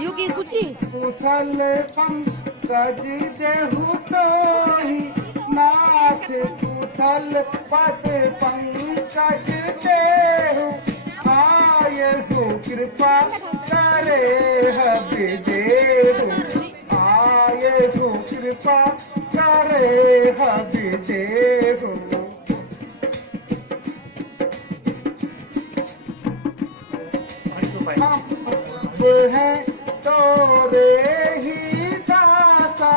युगी कुची कुशल पंकज देहु तोहि नाथ कुशल पद पंकज देहु आये सो कृपा करे हबि देहु आये सो कृपा करे हबि देहु हम हैं तोरे ही दाता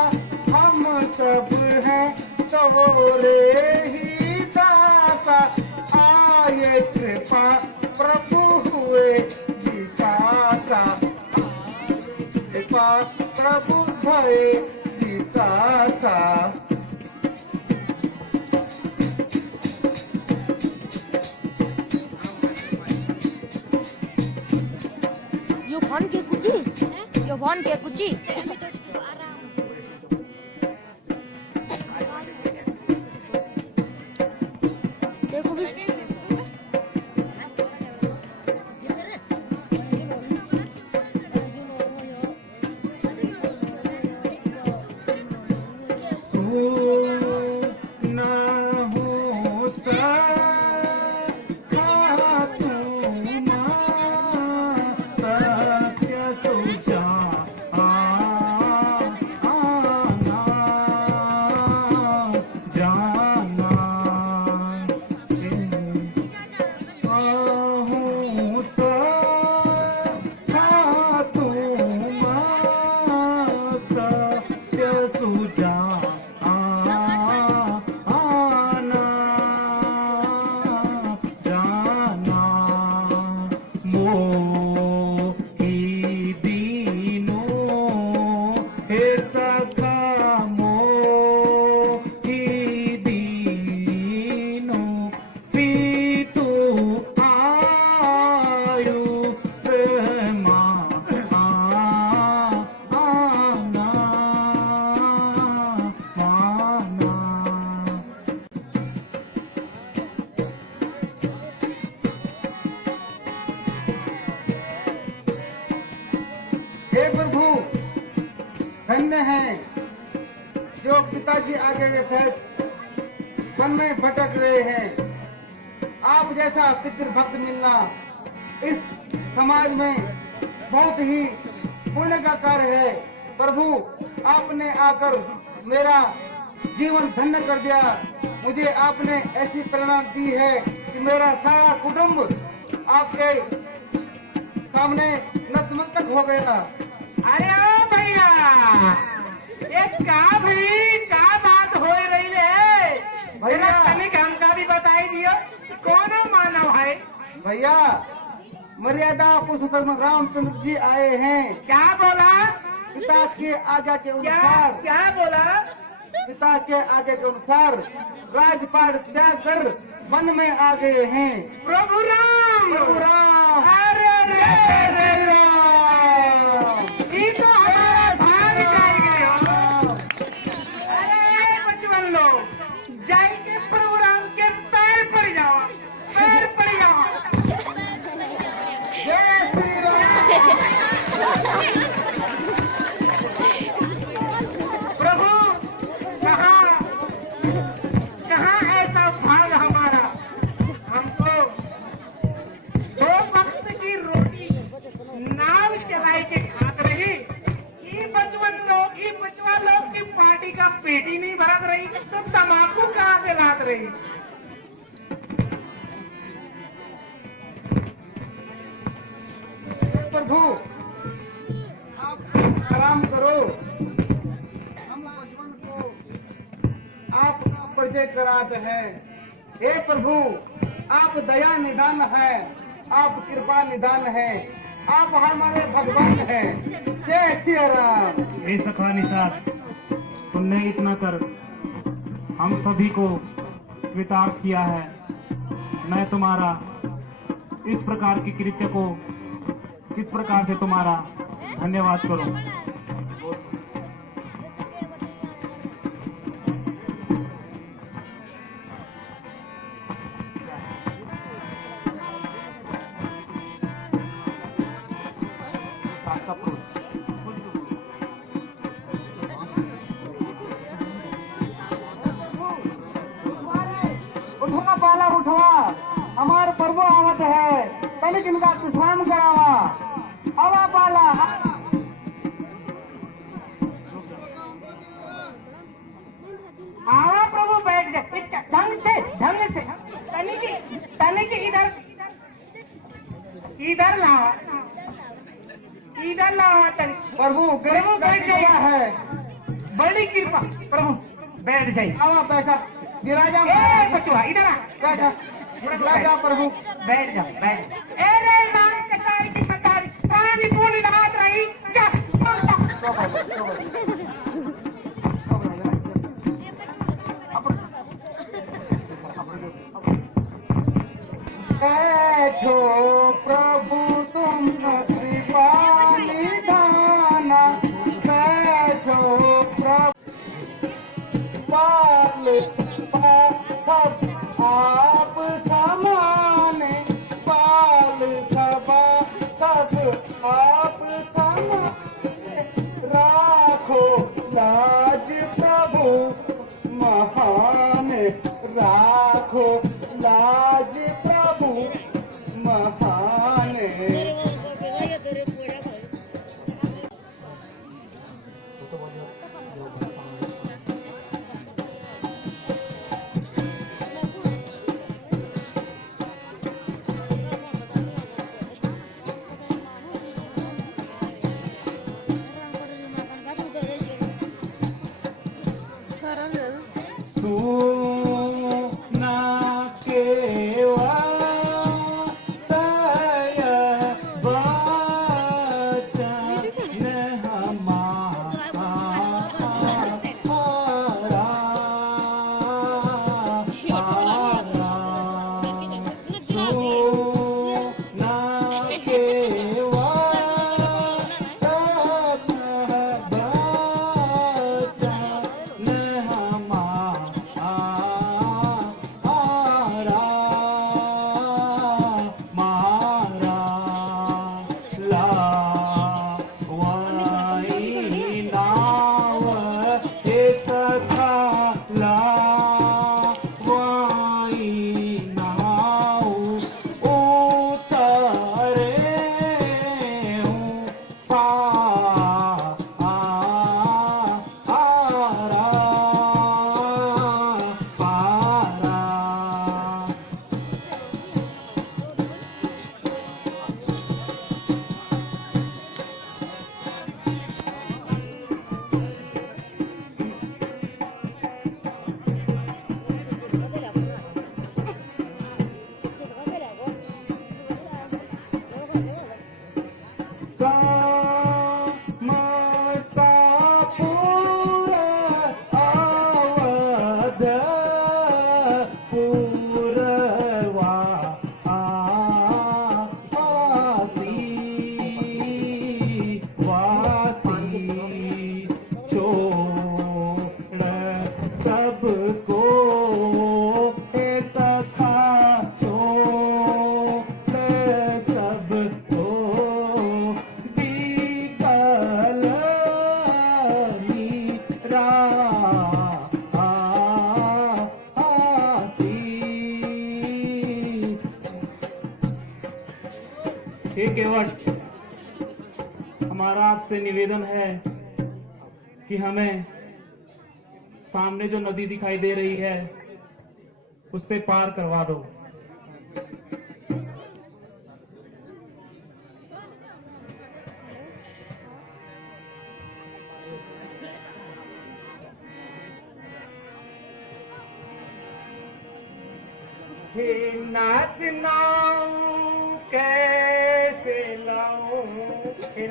हम सब हैं तोरे ही दाता आये कृपा प्रभु हुए जिताता कृपा प्रभु भये जिताता यो भन के कुची देखो भी हे प्रभु धन्य है जो पिताजी आगे वन में भटक रहे हैं। आप जैसा पितृ भक्त मिलना इस समाज में बहुत ही पुण्य का कार्य है। प्रभु आपने आकर मेरा जीवन धन्य कर दिया। मुझे आपने ऐसी प्रेरणा दी है कि मेरा सारा कुटुंब आपके सामने नतमस्तक हो गया। अरे ओ भैया ये का भाई का बात हो रही है भैया, तनिक हमका भी बताई दियो कौन मानव है भैया। मर्यादा पुरुषोत्तम रामचंद्र जी आए हैं। क्या बोला? पिता के आज्ञा के अनुसार क्या बोला? पिता के आज्ञा के अनुसार राजपाट त्याग कर वन में आ गए हैं। प्रभु राम, प्रभु राम, अरे रे राम, ये तो हमारा भाग जाई गए हो। अरे बचपन लोग जाई के प्रभु राम के पैर पर जाओ, पैर पर जाओ। जय श्री राम। प्रभु कहाँ ऐसा भाग हमारा, हमको दो वक्त की रोटी नाव चलाई के खात रही। ये बचवा लोग की पार्टी का पेट ही नहीं भरत रही तो तम्बाकू कहाँ से लात रही। प्रभु आप आराम करो। हम बचपन को आपका परिचय कराते हैं। हे प्रभु आप दया निदान है, आप कृपा निदान है, आप हमारे भगवान हैं। जय श्री राम। हे सखा निषाद, तुमने इतना कर हम सभी को कृतार्थ किया है। मैं तुम्हारा इस प्रकार की कृत्य को किस प्रकार से तुम्हारा धन्यवाद करूं। उठवा पाला उठवा, हमार प्रभु आवत है, पहले किनका विश्राम करावा। हवा पाला आवा प्रभु बैठ जाए ढंग से तनिक इधर लावा तनिक प्रभु प्रभु बैठ जाइए। है। बड़ी कृपा प्रभु बैठ जाइए। आवा बैठा विराजा ए बचवा इधर आ बैठा राजा प्रभु बैठ जाओ बैठ जाओ। ए रे नाम कटारी की कटारी पानी पूरी रात रही जा बैठो प्रभु तुम कृपा निधाना, बैठो प्रभु पाल सब आप समाने, पाल सब आप समाने, राखो लाज प्रभु महान, राखो लाज प्रभु महान। तू ना केवा तय वचन हमारा, तू ना केवा हे केवट, हमारा आपसे निवेदन है कि हमें सामने जो नदी दिखाई दे रही है उससे पार करवा दो। हे नाथ नाम कैसे लाऊं, हे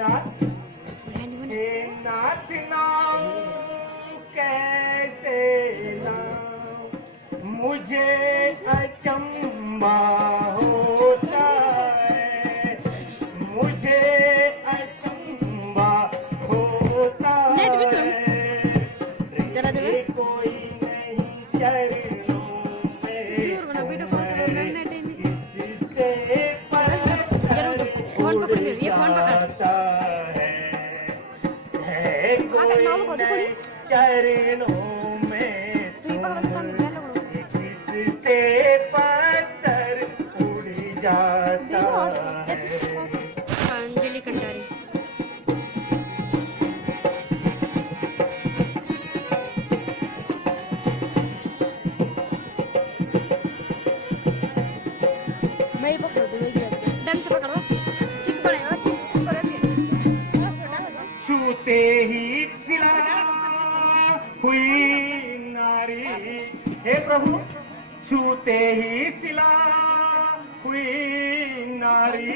नाथ नाम कैसे लाऊं, मुझे अचंबा होता है, मुझे अचंबा होता है, कोई नहीं चरणों फोन पकड़, ये फोन पकड़। चरणों में किससे पत्थर उड़ जाता है। अंजलि कंडारी मैं ही पकड़ दूंगी ढंग से पकड़ो ठीक पड़ेगा छूते ही सिला हुई नारी, हे प्रभु छूते ही सिला हुई नारी,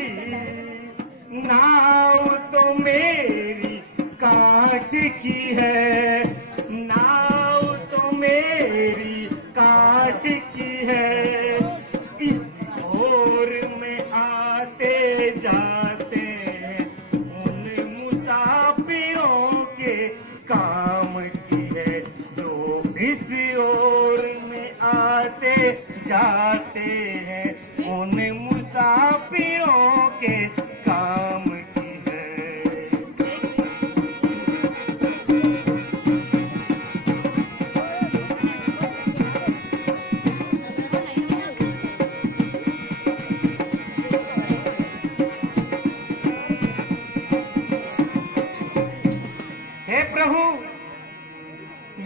नाव तो मेरी कांच की है, नाव तो मेरी कांच की है, इस ओर में आते जाते उन मुसाफिरों के काम की है, जो इस ओर में आते जाते हैं उन मुसाफिरों के काम की है। हे प्रभु,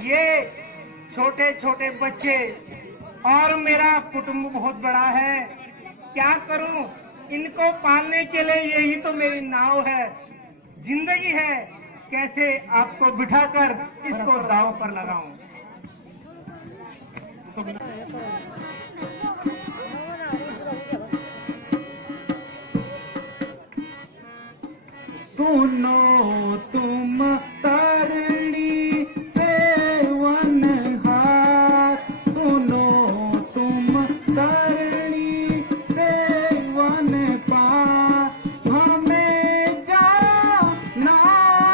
ये छोटे छोटे बच्चे और मेरा कुटुंब बहुत बड़ा है, क्या करूं? इनको पालने के लिए यही तो मेरी नाव है, जिंदगी है, कैसे आपको बिठाकर इसको दांव पर लगाऊं? सुनो तुम तरणी सेवन हार, सुनो तुम तरणी सेवन पार, हमें जाना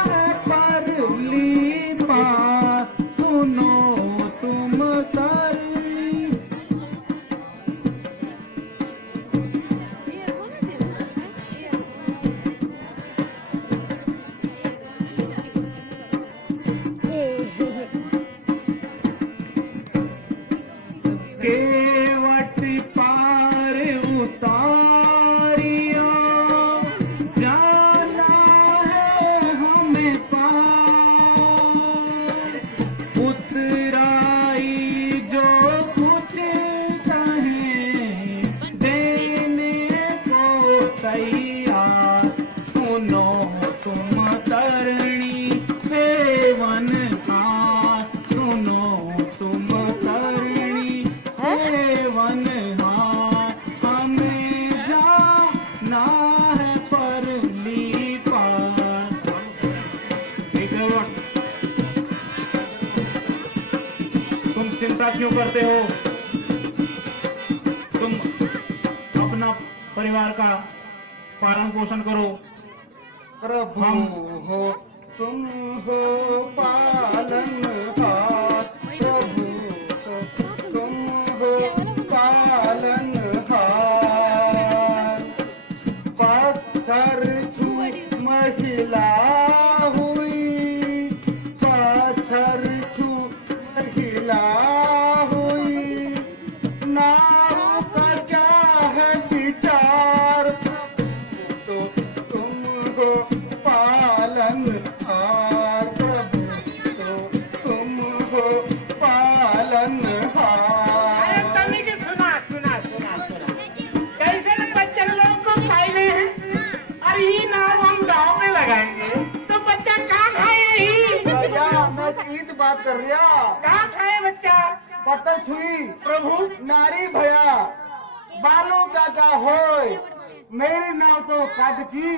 है परली पार, सुनो तुम तरणी। केवट पार उतारियो, जाना है हमें पार, उतराई जो कुछ कहें देने को तैयार, सुनो तुम तरणी सेवन हार, सुनो तुम तरणी सेवन हार, हमें जाना है परली पार। तुम चिंता क्यों करते हो? तुम अपना परिवार का पालन पोषण करो। प्रभु हो तुम हो पालनहार, प्रभु हो तुम हो पालनहार, पत्थर छू महिला हुई, पत्थर छू महिला हुई, नाव का क्या है विचार, तो तुम हो पालनहार, प्रभु तो तुम हो पालनहार। अरे तभी के सुना सुना सुना सुना, कैसे न बच्चे लोग को पाले हैं, और ये नाव हम गाँव में लगाएंगे तो बच्चा कहाँ खाए? भैया मैं तो ईद बात कर रहा, कहाँ खाए बच्चा? पत्थर छुई प्रभु नारी भैया बालों का होय, मेरी नाव तो काट की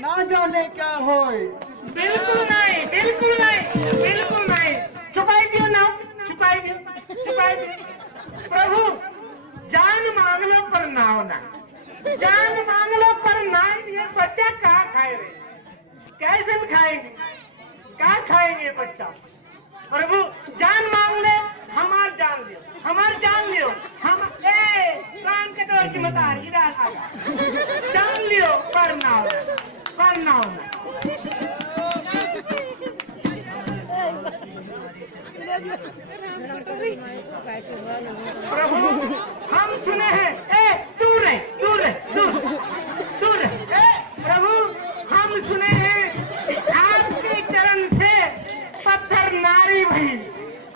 ना जाने क्या होय। बिल्कुल नहीं, बिल्कुल नहीं, बिल्कुल नहीं, छुपाई दियो नाव, छुपाई दियो, छुपाई दियो। प्रभु जान मांग लो पर नाव ना, जान मांग लो पर नाव, ये बच्चा कहाँ खाए रे? कैसे खाएंगे? क्या खाएंगे बच्चा? प्रभु जान मांग ले, हमार जान लियो, हमार जान लियो, हम प्राण के डोर की मत आ रही, इधर आ जा, जान लियो पर नाव ना। प्रभु हम सुने हैं, ए दूर है, दूर है, दूर दूर है, ए प्रभु हम सुने हैं कि आपके चरण से पत्थर नारी भई,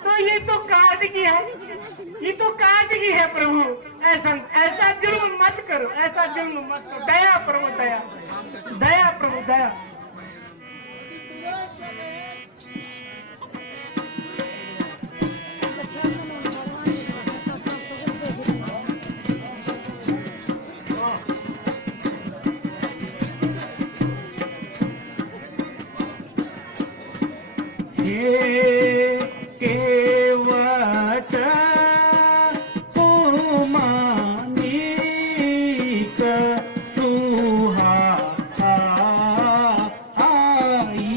तो ये तो काट की है, ये तो काट की है प्रभु। ऐसा जुल्म मत करो, ऐसा जुल्म मत करो, दया प्रभु दया, दया प्रभु दया। केवट मानिक सुहा आई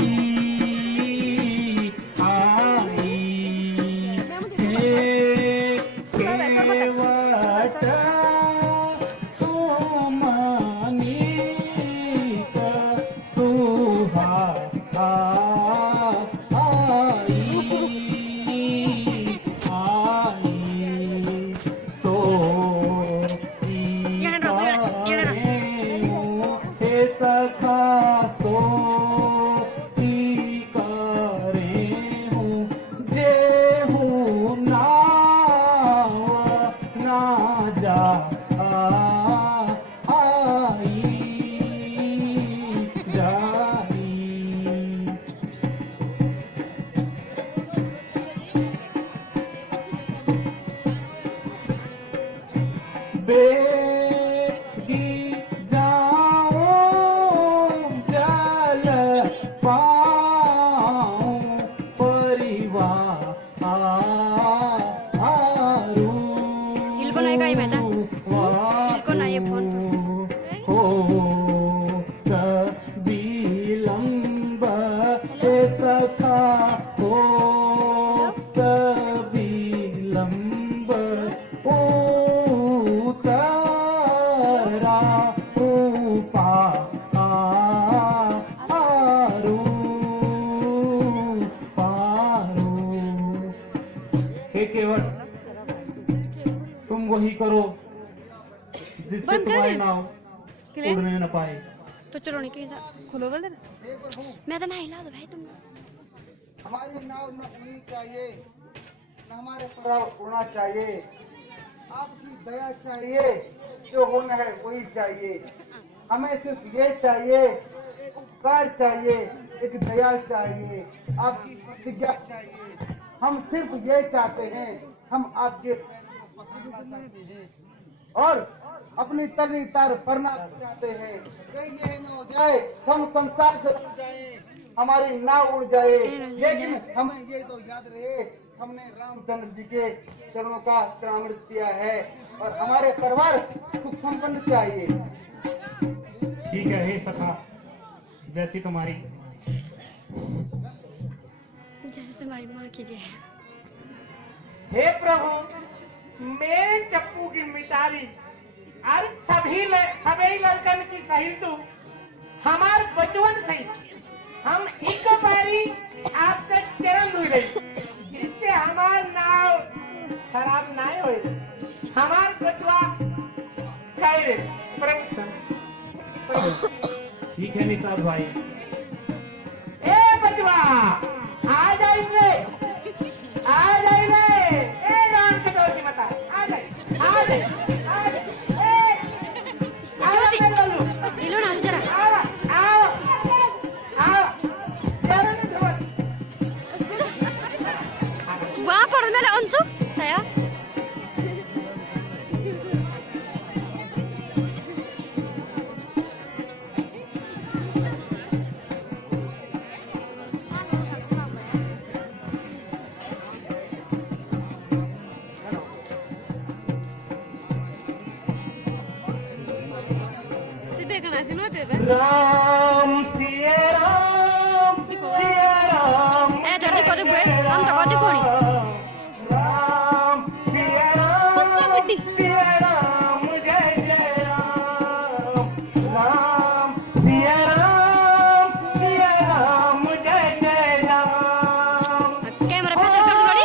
केवट मानिक सुहा बेगी जाऊं जल पाऊं परिवार हिलको नाही काय माहिती हिलको नाही फोन हो विलंब सखा हो विलंब ओ केवल तुम वही करो जिससे तुम्हारी नाव उड़ने न पाए। तो चलो निकल जा, खोलो बोल देना। मैं तो नहीं हिला दो भाई तुम। हमारी नाव न उड़नी चाहिए, न हमारे पराव उड़ना चाहिए। आपकी दया चाहिए, जो होना है वही चाहिए। हमें सिर्फ ये चाहिए, एक उपकार चाहिए, एक दया चाहिए, आपकी प्रतिज्ञा चाहिए। हम सिर्फ ये चाहते हैं, हम आपके पैरों को पकड़ना चाहते हैं और अपनी तरनी तार भरना चाहते हैं। कहीं ये न हो जाए हम संसार से उड़ जाए, हमारी नाव उड़ जाए, लेकिन हमें ये तो याद रहे हमने रामचंद्र जी के चरणों का चरणामृत किया है और हमारे परिवार सुख संपन्न चाहिए। ठीक है हे सखा, जैसी तुम्हारी जैसे तुम्हारी माँ कीजिए। हे प्रभु मेरे चप्पू की मिटारी और सभी लड़कन की सही तू हमार बचवन से हम एक बारी आपका चरण धुल रही, जिससे हमार नाव खराब ना हो, हमार बचवा खाए। ठीक है निषाद भाई। ए बचवा आ जाइए, आ जाइए, ए राम कटोर की मता आ जाइए, आ जाइए, आ जाइए, ज्योति इलो ना जरा आओ आओ आओ चरण धुल। वहाँ पर मेरे अंशु तया राम सिया राम ए जल्दी कदे गुए हम तो कदे खोनी राम सिया राम जय जय राम, राम सिया राम जय जय राम। कैमरा पे कर दो लड़ी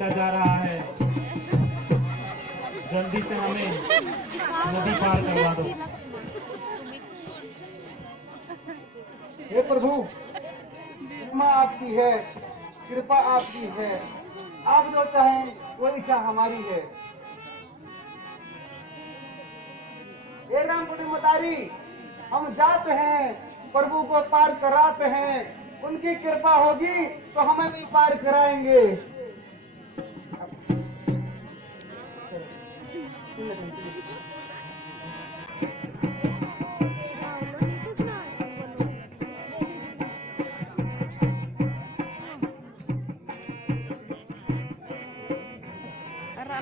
बीता जा रहा है, जल्दी से हमें नदी पार करवा दो। हे प्रभु, क्षमा आपकी है, कृपा आपकी है। आप जो चाहें वो इच्छा हमारी है। हे राम मतारी, हम जाते हैं, प्रभु को पार कराते हैं। उनकी कृपा होगी तो हमें भी पार कराएंगे।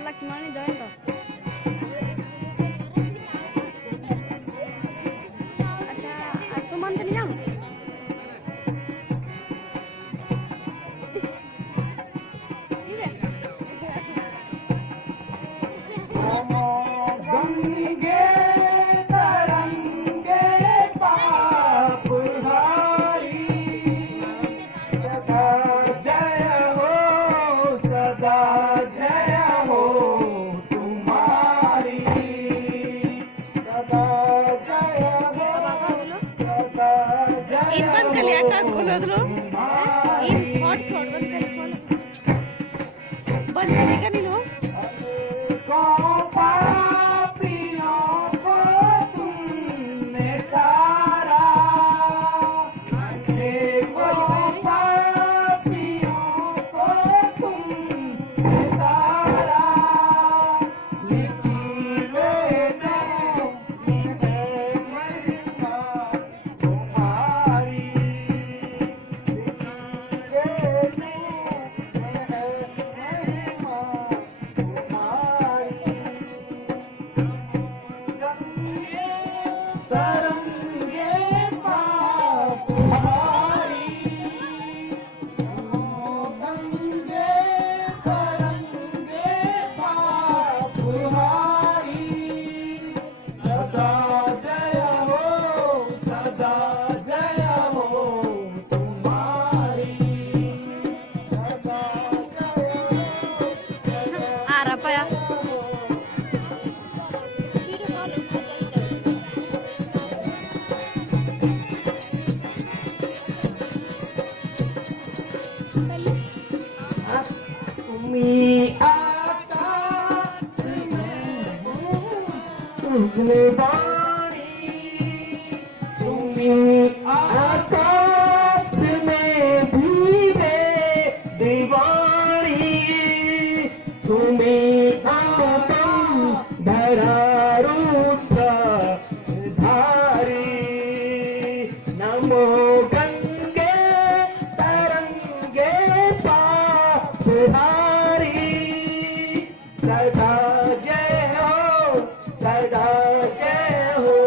लक्ष्मण join तो अच्छा सुमन तो नहीं जाऊँ गंगे तरंगे पाप हारी, सदा जय हो, सदा जय हो तुम्हारी, सदा जय हो, सदा जय इन बंद कर लिया कार्ड खोलो दो इन हॉट शॉट बंद कर खोलो बंद करेगा नहीं लो आकाश में भी दीवानी, तुम्हें आत्म धरारूप धारी, नमो गंगे तरंगे पापहारी, सदा जय हो, सदा जय हो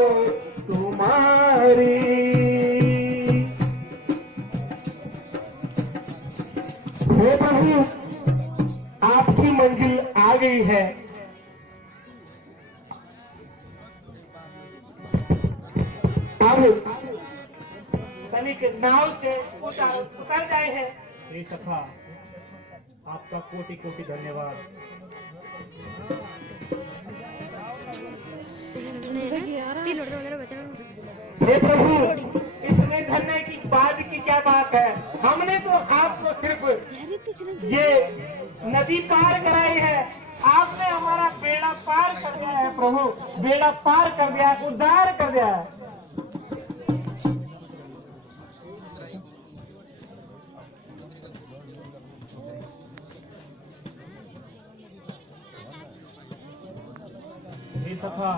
तुम्हारी। हे प्रभु, आपकी मंजिल आ गई है। अब तनिक नाव से उतर जाए हैं। श्री सखा, आपका कोटि कोटि धन्यवाद। हे प्रभु, इसमें धन्य की बात की क्या बात है? हमने तो आपको सिर्फ ये नदी पार कराई है, आपने हमारा बेड़ा पार कर दिया है प्रभु, बेड़ा पार कर दिया है, उद्धार कर दिया है। श्री सखा,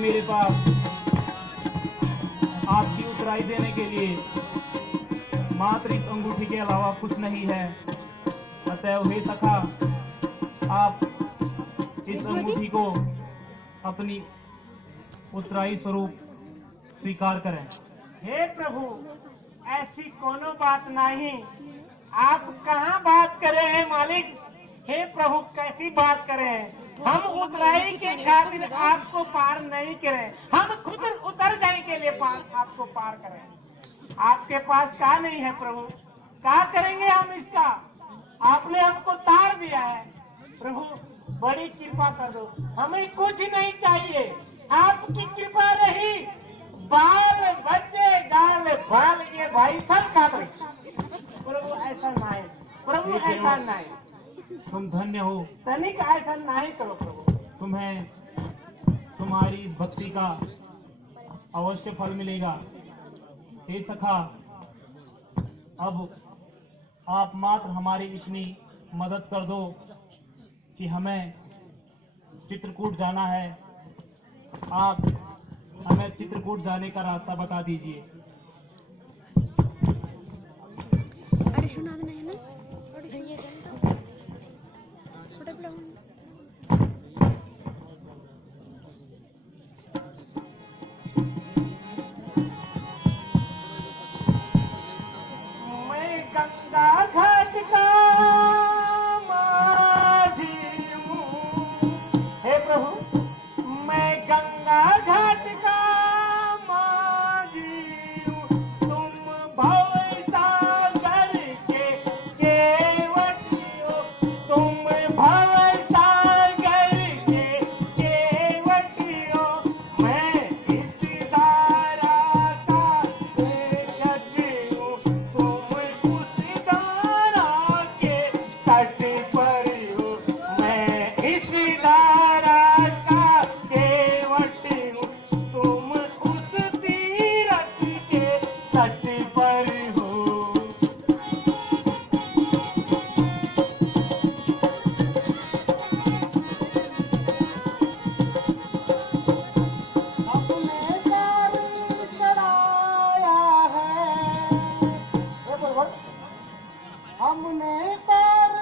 मेरे पास आपकी उतराई देने के लिए मात्र इस अंगूठी के अलावा कुछ नहीं है। अतएव हे सखा, आप इस अंगूठी को अपनी उत्तराई स्वरूप स्वीकार करें। हे प्रभु, ऐसी कोनो बात नहीं। आप कहाँ बात कर रहे हैं मालिक? हे प्रभु, कैसी बात करें? हम उतराई के खातिर आपको पार नहीं करें, हम खुद उतर जाने के लिए आपको पार करें। आपके पास क्या नहीं है प्रभु? क्या करेंगे हम इसका? आपने हमको तार दिया है। प्रभु, बड़ी कृपा कर दो, हमें कुछ नहीं चाहिए, आपकी कृपा रही। बाल बच्चे गाल बाल ये भाई सब खा रहे। प्रभु ऐसा नहीं, प्रभु ऐसा नहीं, तुम धन्य हो। तनिक ऐसा नहीं करो प्रभु। तुम्हें तुम्हारी इस भक्ति का अवश्य फल मिलेगा। हे सखा, अब आप मात्र हमारी इतनी मदद कर दो कि हमें चित्रकूट जाना है। आप हमें चित्रकूट जाने का रास्ता बता दीजिए। अरे सुना नहीं है ना? छोटा बड़ा मैं गंगा घाट का माझी हूँ। हे प्रभु, मैं गंगा घाट का माझी हूँ। तुम भव सागर के केवटी हो, तुम भव सागर के केवटी हो। मैं इस धारा का जज हूँ, तुम उस धारा के तट पर हो। मैं इस धारा का केवट हूँ, तुम उस तीरथ के तट पर हो। अपने पैर चढ़ाया है, हे प्रभु, हमने पैर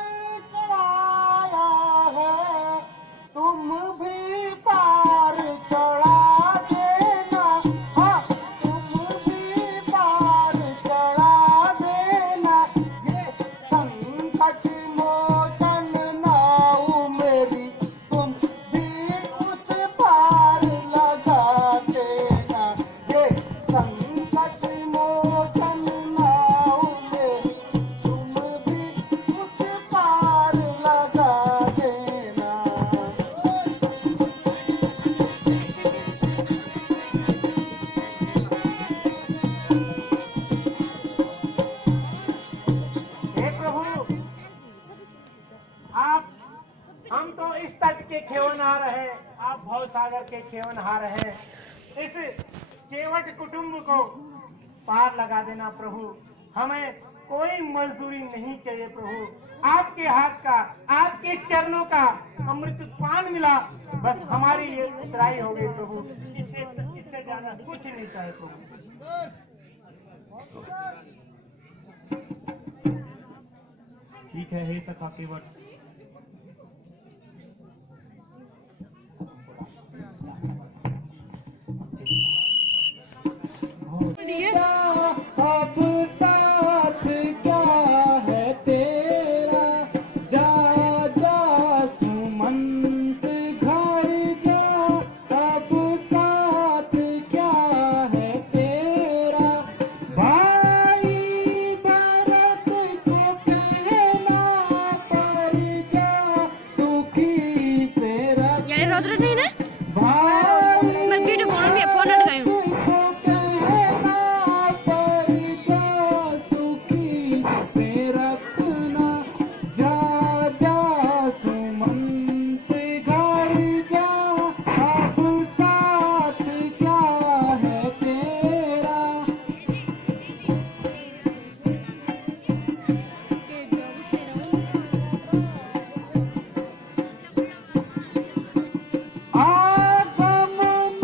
चढ़ाया है, तुम भी पार चढ़ा देना। हाँ, तुम भी पार चढ़ा देना। ये संकट मोचन नाऊ मेरी, तुम भी उस पार लगा देना। ये संकट मोचन नाऊ मेरी, तुम भी उस पार लगा देना। हे प्रभु, आप हम तो इस तट के खेवनहार है, आप भव सागर के खेवनहार है। इस केवट कुटुंब को पार लगा देना प्रभु। हमें कोई मजदूरी नहीं चाहिए प्रभु। आपके हाथ का, आपके चरणों का अमृत पान मिला, बस हमारी ये उतराई हो गई प्रभु। इससे ज्यादा कुछ नहीं चाहिए प्रभु। ठीक है हे सखा केवट, अब साथ क्या है तेरा, जा जा सुमंत घर जा। अब साथ क्या है तेरा, भाई भरत को कहना पर जा, सुखी से रख यानी रौद्र नहीं ना? भाई। मैं वीडियो बना भी फोन अटकाई हूँ। आगमन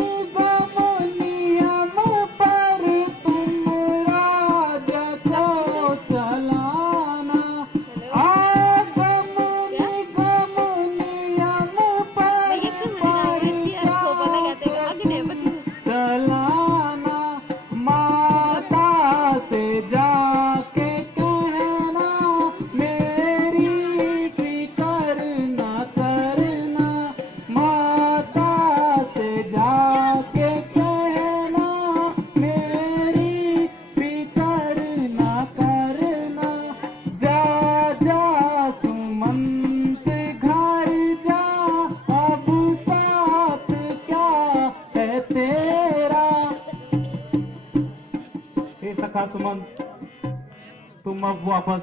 तुम अब वापस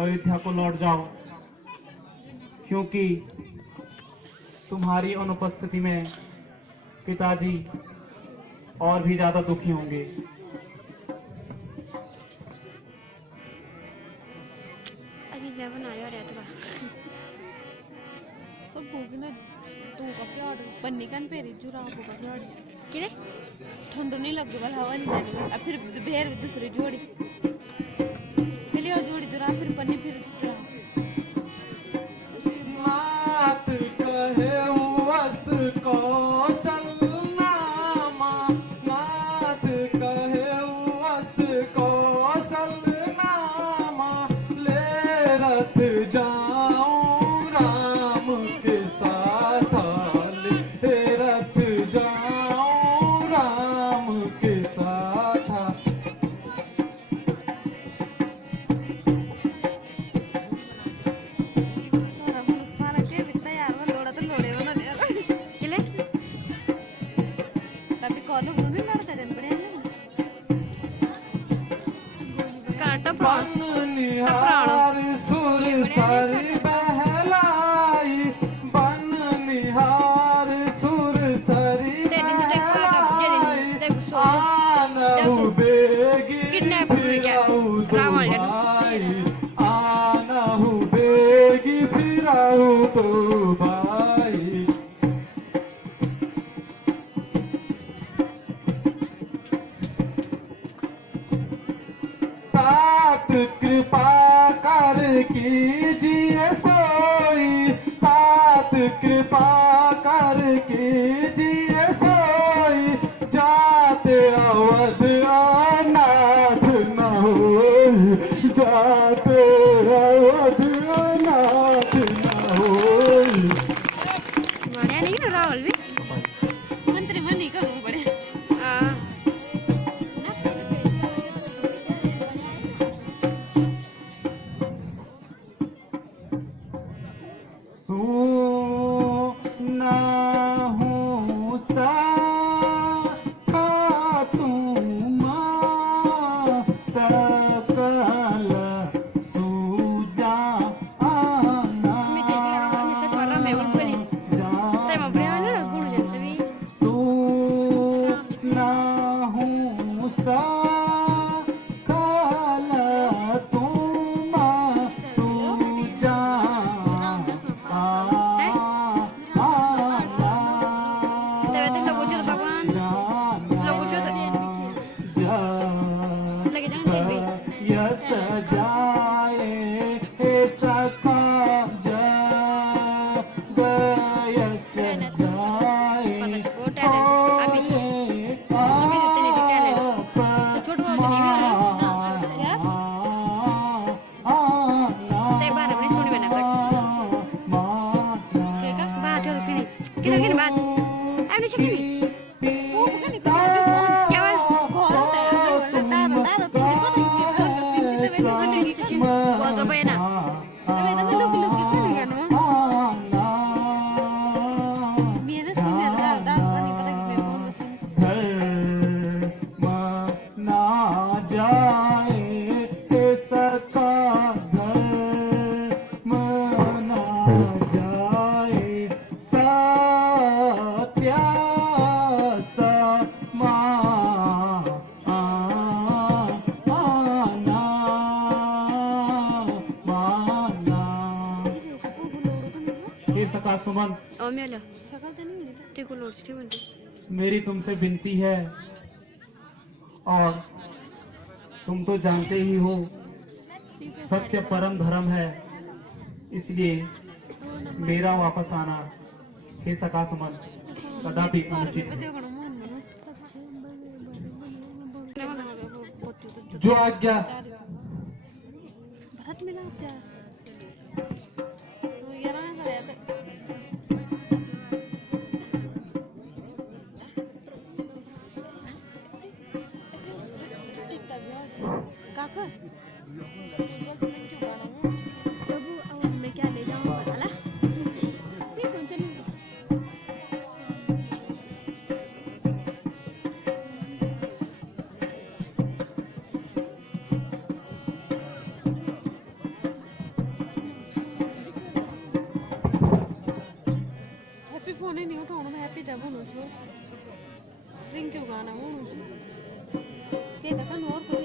अयोध्या को लौट जाओ, क्योंकि तुम्हारी अनुपस्थिति में पिताजी और भी ज्यादा दुखी होंगे। सब होगी ना तू कपड़ा ऑर्डर पन्नी कान पेरी जुराब को कपड़ा ऑर्डर किरे ठंडो नहीं लग गया हवा नहीं जाने अब फिर भेर दूसरी जोड़ी पहले और जोड़ी जुराब फिर पन्नी फिर जुराब मात कहे वस कौशल नामा, मात कहे वस कौशल नामा, ले रथ जाऊं राम के साथ, ले रथ जाऊं राम के साथ। सारा के बितना यार वो लोड़ा तो लोड़े बना दे किले तभी कॉल हो नहीं लड़ता रे बढ़िया ना काटा प्रॉस निहार सुर सारी बहलाई, बन निहार सुर सारी बहलाई, आनहु बेगी फिराऊ दो भाई, आनहु बेगी फिराऊ दो भाई। तात कृपा कर कीजिए सोई, तात कृपा कर कीजिए सोई, जाते अवध अनाथ न होई, जाते अवध अनाथ न होई। बढ़िया नहीं ना राहुल भी मंत्री मन नहीं करूँ बढ़िया हाँ सुना हूँ सखा तुम सकल सुजा आना, मैं देख रहा हूँ मैं सच मार रहा मैं बोल बोली तेरे में बढ़िया ना गुण जैसे भी सुना हूँ सकल तुम सुजा तेरे तो लोगों जो भगवान लोगों जो लगे जाने देख भाई यस जाए सका यस जाए वो टैलेंट अभी सुमित उतने नहीं टैलेंट तो छोटे बहुत नहीं हो रहा क्या ते बार हमने सुनी बना तक क्या बात हो कि नहीं किधर की बात हमने चेक की वो पता नहीं क्या बात बहुत होता है बता बता तो तुझे को नहीं बोल को सिम से मैंने को चीज चीज बोल तो भाई ना मैंने तो लोग लोग क्यों नहीं जानो मेरे सिम यार दादा नहीं पता कितने फोन में सिम ना जाए सका मना जाए सत्या समा हे सका सुमन, ओ मेला सकल तो नहीं मिली ते को लोड थी बनती मेरी तुमसे विनती है, और तुम तो जानते ही हो सत्य परम धर्म है, इसलिए मेरा वापस आना हे सका सुमन कदापि अनुचित है। जो आज्ञा। भारत में ना जा 11,000 आया था काका प्रभु अब मैं क्या ले जाऊँ बताला सी कौन चली फोन ही नहीं उठाउनु म ह्याप्पी त भन्नु छु रिङ्क्यु गाना भन्नु छु के त कन और कुछ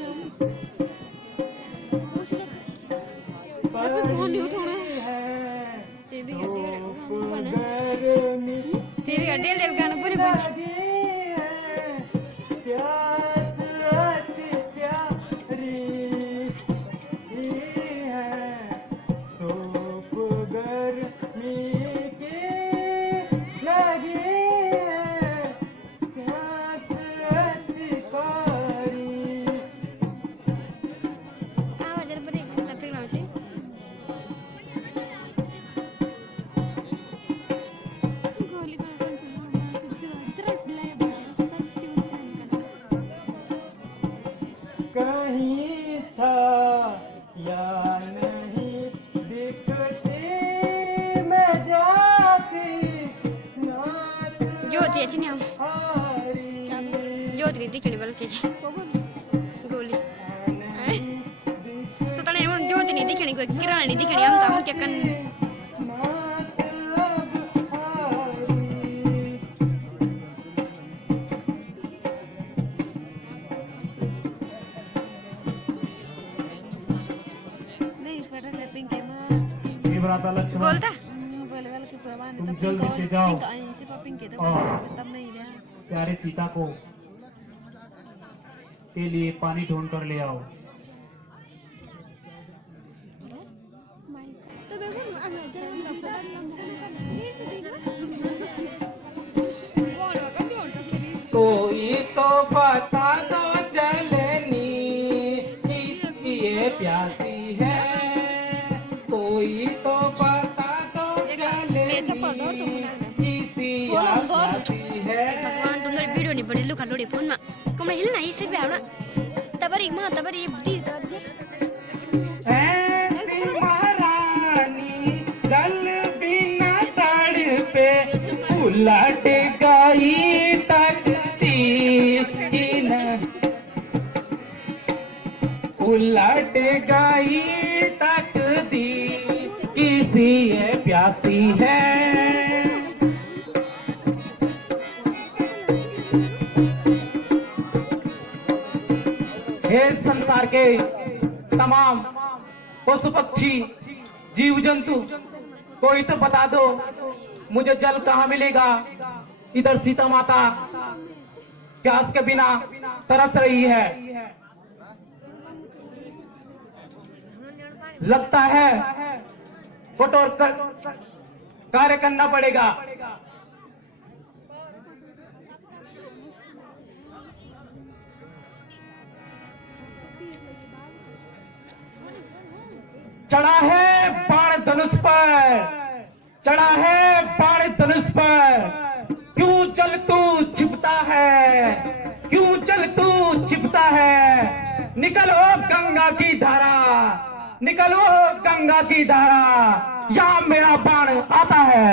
ह्याप्पी फोन नहीं उठाउनु टिभी हड्डी गाना पनि भन्छ ज्योति अच्छी नहीं ज्योति नहीं दिखने वाली गोली सुतले ज्योति नहीं दिखने कोई किरण नहीं दिखने हम ताऊ क्या कन ये बराता लक्ष्मण बोलता तुम जल्दी से जाओ और प्यारे सीता को के लिए पानी ढूंढ कर ले आओ। कोई तो बता दो चलनी किसकी ये प्यासी है, कोई तो बता दो चलनी किसी प्यासी है। भगवान तुमले भिडियो नि बढी लुखा लोडे फोनमा कमरा हिल न इसे ब्याउला तबरी म तबरी दी ऐसी महारानी जल बिना तड़पे उलट गई तकती न उलट गई तकती किसी ये प्यासी है। हे संसार के तमाम पशु पक्षी जीव जंतु कोई तो बता दो मुझे जल कहाँ मिलेगा। इधर सीता माता प्यास के बिना तरस रही है। लगता है कठोर कार्य करना पड़ेगा। चढ़ा है बाण धनुष पर, चढ़ा है बाण धनुष पर, क्यों चल तू छिपता है, क्यों चल तू छिपता है। निकलो गंगा की धारा, निकलो गंगा की धारा, यहाँ मेरा बाण आता है।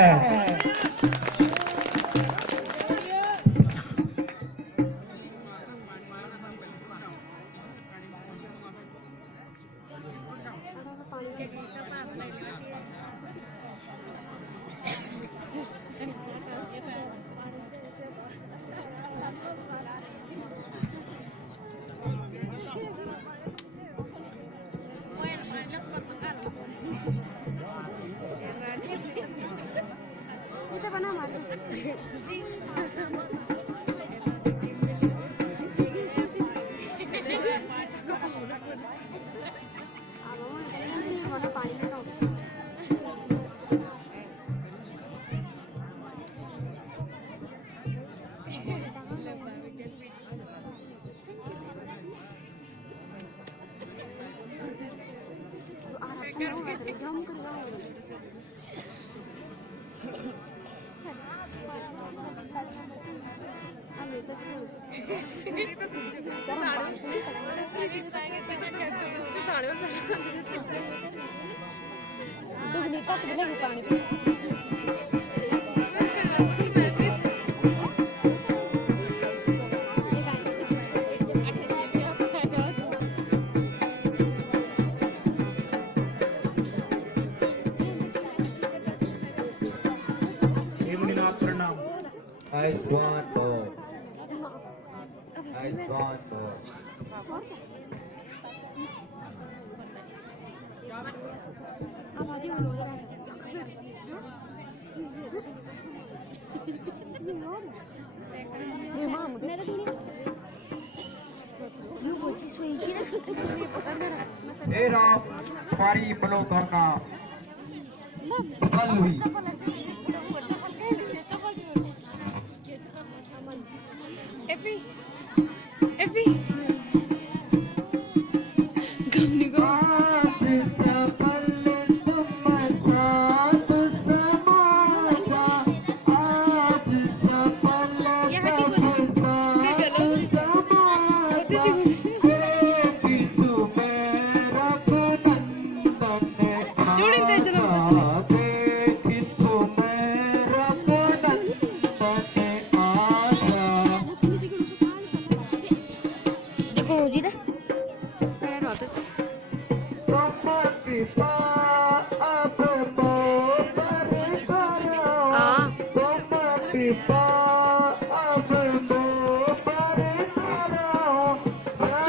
itu apa nama? हे मुनिनाथ प्रणाम। I want more. I want more. Era pari belum karena kalui. Epi gamni go so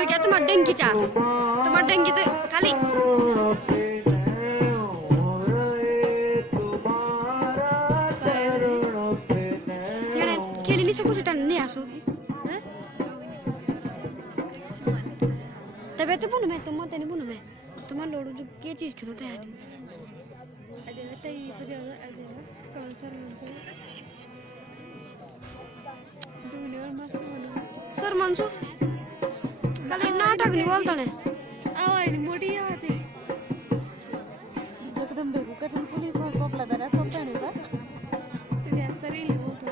क्या तुम्हारा डेंगी चार तुम्हारा डेंगी तो खाली यार खेली नहीं सकूँ सुटा नहीं आसू तबे तो बुन मैं तुम तेरे बुन मैं तुम्हारा लोडू जो क्या चीज क्यों होता है सर मानसू कल नाटक नहीं बोलता ने आवाज मोठी आते जगदम बेगू कठन पुलिस और कोपला दरा सोलता नहीं का ते असरी बोलतो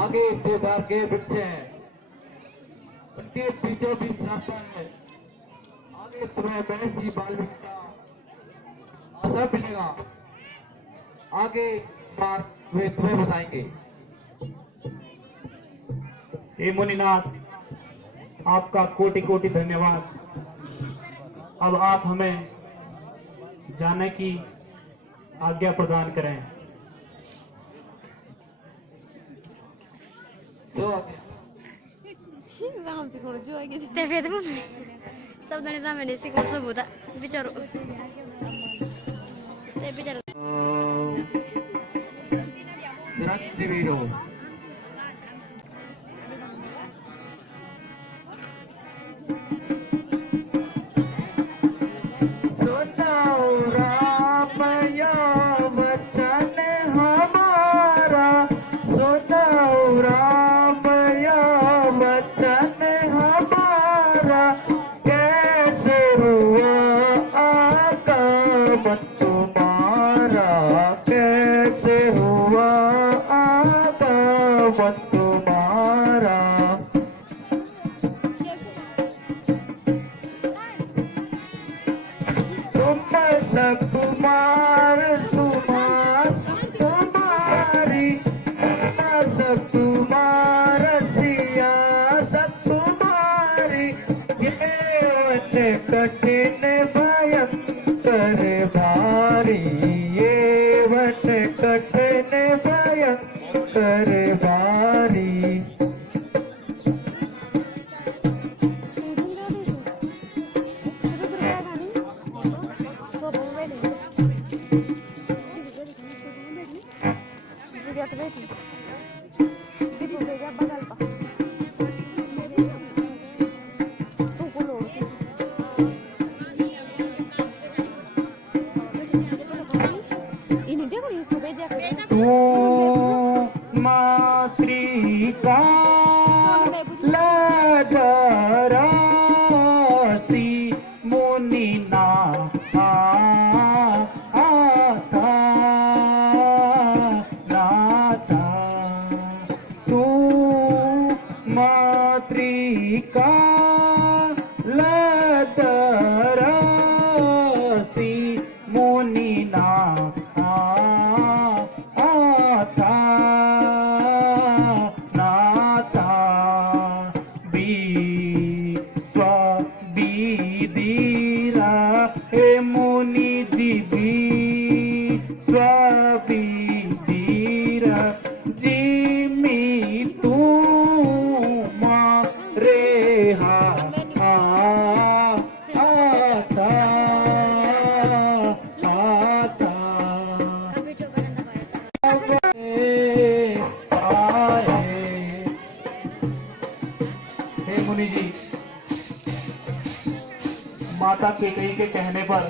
आगे देवदार के वृक्ष हैं, उनके बीचों बीच रास्ता है। आगे तुम्हें महसी बालविकता अवसर मिलेगा। आगे बार वे तुम्हें बताएंगे। हे मुनिनाथ, आपका कोटि कोटि धन्यवाद। अब आप हमें जाने की आज्ञा प्रदान करें। ते फिर तो सब दने सामने ने सिकोड़ सब होता बिचारो ते बिचारो वीरो तुम्हारा कैसे हुआ आगमन तुम्हारा कुमार तुम्हारी कुमार सियासत तुम्हारी ये कठिन भयंकर भारी ये वन कठिन भयंकर भारी मातृका लजरासी मुनिना आता नाता तू मातृका लजरासी मुनिना आता नाता बीदीरा हे मुनि जी बीदीरा जिमी तू रे आता आता हे मुनि जी, माता कैकेयी के कहने पर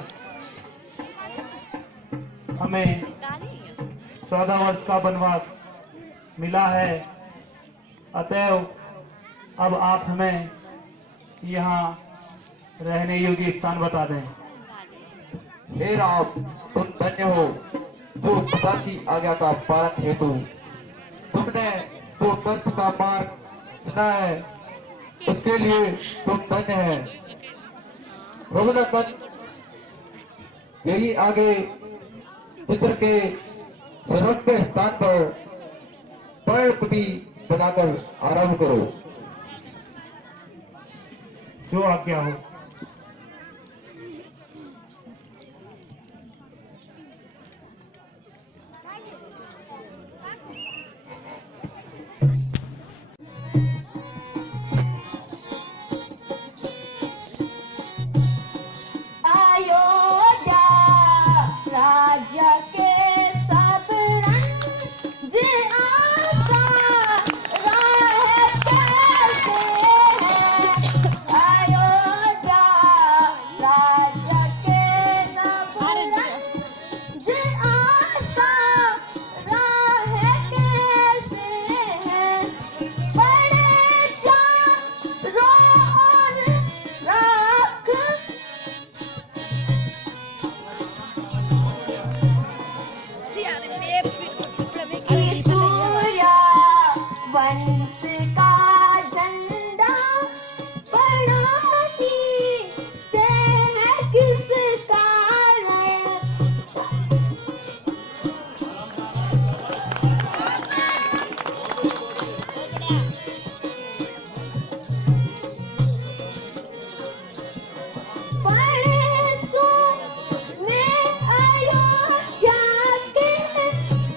हमें 14 वर्ष का वनवास मिला है। अतएव अब आप हमें यहाँ रहने योग्य स्थान बता दें। हे राम, तुम धन्य हो जो पिता की आज्ञा का पालन हेतु तुमने जो कष्ट का मार्ग चुना है, उसके लिए तुम धन्य है। रघुनाथ, यही आगे चित्र के सर्वोच्च स्थान पर पर्णकुटी बनाकर आरंभ करो। जो आज्ञा हो। अयोध्या राज्य के सब रंग जे आशा राह कैसे है। अयोध्या राज्य के सब रंग जे आशा राह कैसे है। बड़े चारों ओर राख सूर्या वंश का झंडा पड़ोसी से है किसका है। बड़े सुने अयोध्या के,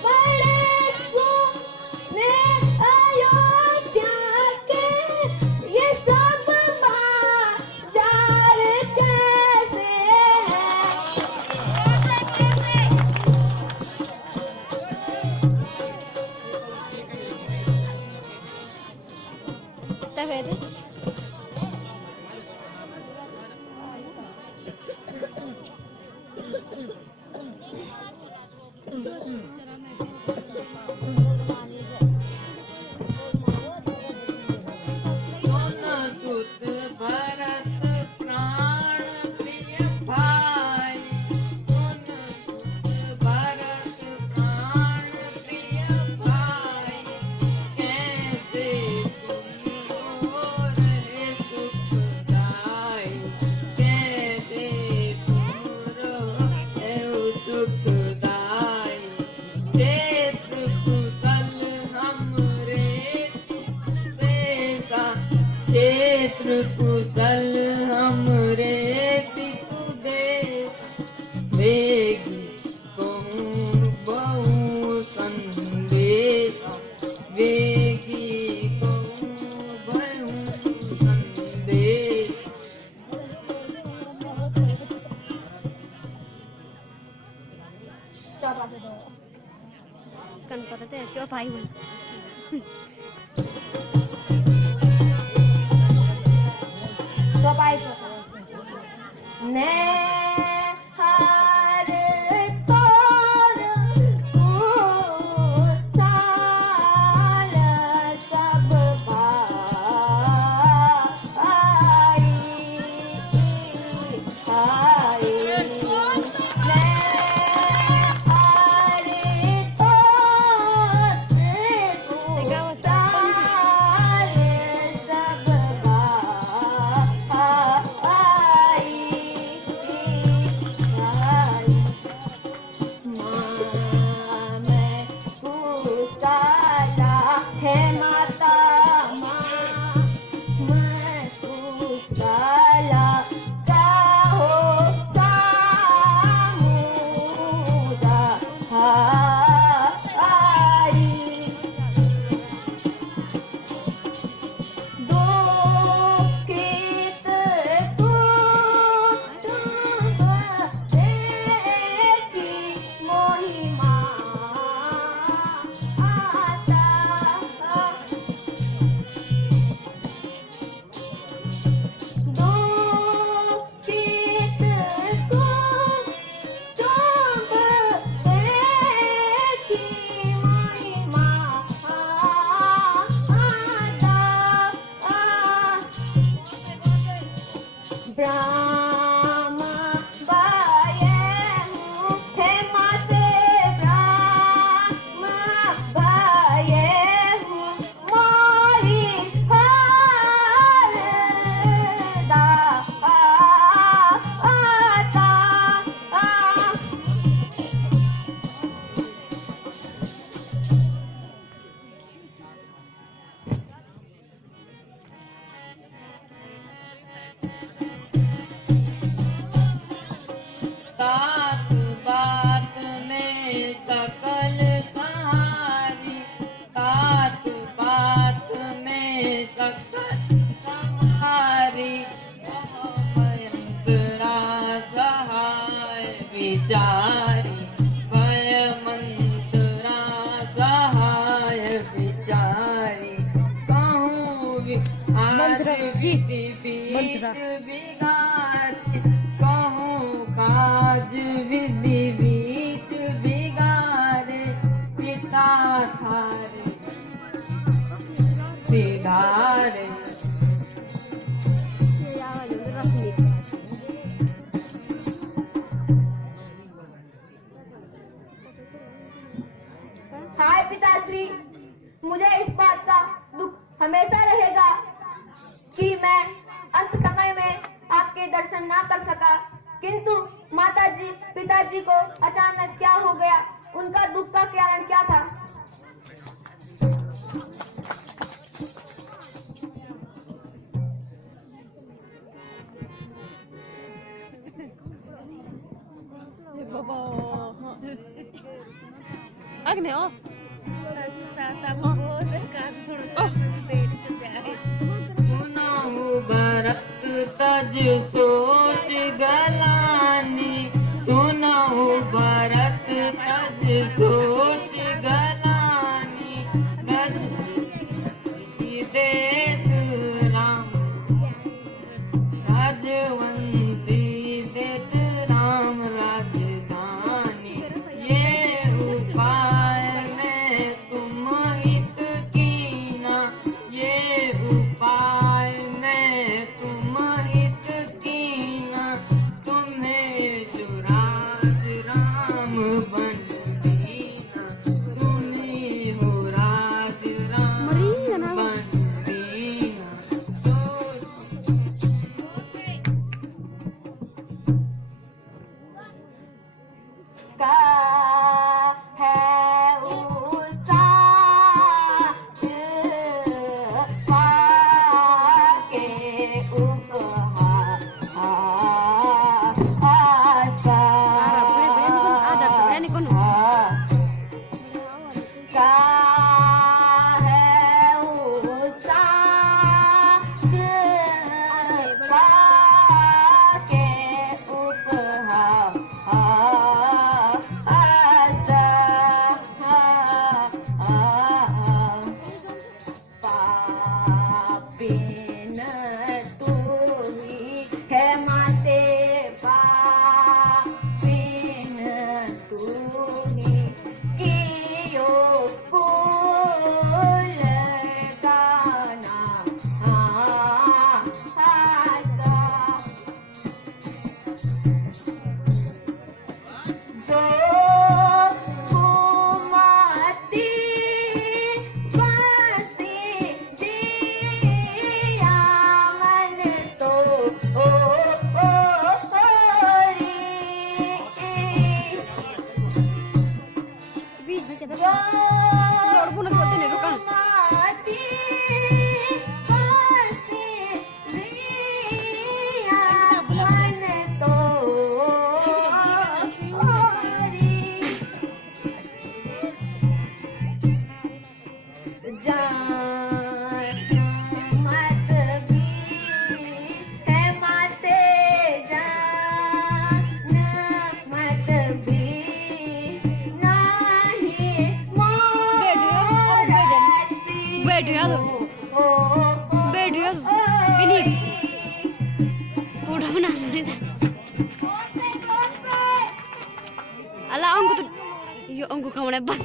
बड़े सुने अयोध्या के, ये सब बाजार कैसे है। kan pata teh coba pai man coba pai ne हाय पिताश्री, मुझे इस बात का दुख हमेशा रहेगा कि मैं अंत समय में आपके दर्शन ना कर सका, किंतु माताजी पिताजी को अचानक क्या हो गया, उनका दुख का कारण क्या था? भरत तज सोच गलानी, सुनहु भरत तज सोच गलानी, देश राम राजवंती, देश राम राजधानी, ये उपाय में तुम हित कीना, ये उपाय में तुम हित कीना, तुम्हें जो राज राम बन दीना, तुम्हें हो राज राम बन दीना। का है उसा के उपहार जो घुमाती बंसी दिया मन तो सोरी बीच में कहते लोड पुनः बोलते नहीं रुका Ông không này bắt